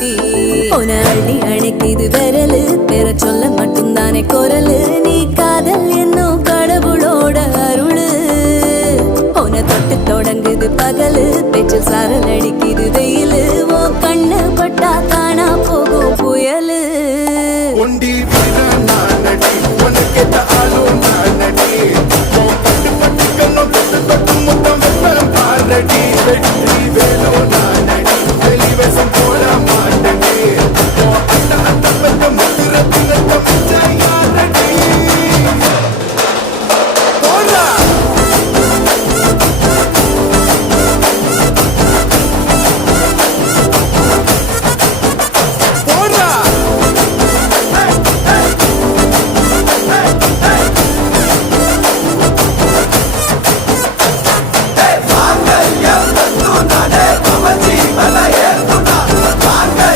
உன அள்ளி அணைக்குது விரலு. பெற சொல்ல மட்டும்தானே குரலு. நீ காதல் என்னும் கடவுளோட அருளு. உன தொட்டு தொடங்குது பகலு. பெற்று சாரல் அடிக்குது வெயிலு. ஓ கண்ணு பட்டா காணா போகும் புயலு. ஒண்டி வீரன் நானடி. உனக்கேத்த பட்டு பட்டு முத்தம் பாரடி. வெற்றி